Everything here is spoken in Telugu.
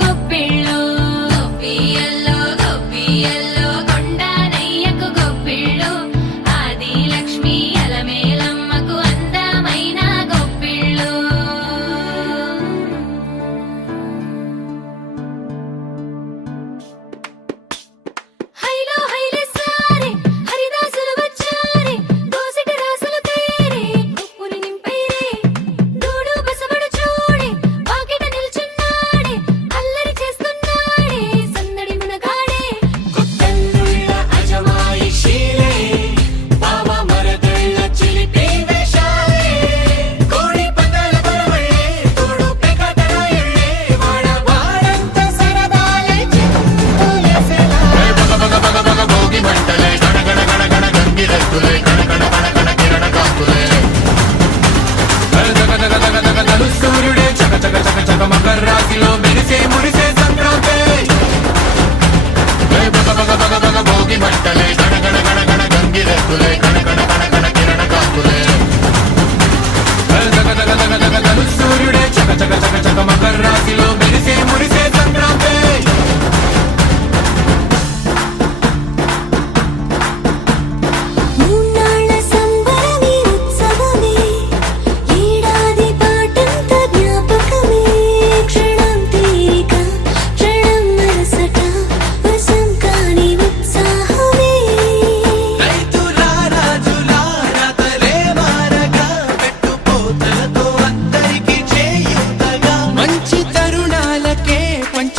గొప్పిళ్ళు గొప్పియల్లో గొప్పియల్లో కొండానయ్యకు గొప్పిళ్ళు ఆది లక్ష్మి అలమేలమ్మకు అందమైన గొప్పిళ్ళు హైలో హైలే సారే హరిదాసులు వచ్చారే దోసిటి రాసులు తేరే ఉప్పుని నింపైరే దూడు బసవడు చూడే వాకిట నిల్చున్నాడే అల్లరి చేస్తున్నాడే సందడి మునగాడే కొత్తల్లుళ్ళ అజమాయిషీలే బావ మరదళ్ళ చిలిపి వేషాలే కోడి పందాల బరవళ్ళే తోడు పెకటల ఎళ్ళే వాడంత సరదాలే చిందులేసేలా భోగి మంటలే గణగణ గణగణ గంగిరెద్దులే గణగణ గణగణ కిరణ కాంతులే తలు సూర్యుడే చక చక చక చక మకర రాశిలో మెరిసే మురిసే సంక్రాంతి భోగి మంటలే గణగణ గణగణ గంగిరెద్దులే గణగణ గణగణ కిరణ కాంతులే తలు సూర్యుడే చక చక చక చక మకర రాశిలో మెరిసే మురిసే సంక్రాంతి మూన్నాళ్ళ సంబరమే ఉత్సవమే ఏడాది పాటంత జ్ఞాపకమే క్షణం తీరిక క్షణం మరసట వశం కాని ఉత్సాహమే రైతుల రాజుల రాతలే మారగా పెట్టుపోతలతో అందరికి చేయుతగా మంచి తరుణాలకే పంచ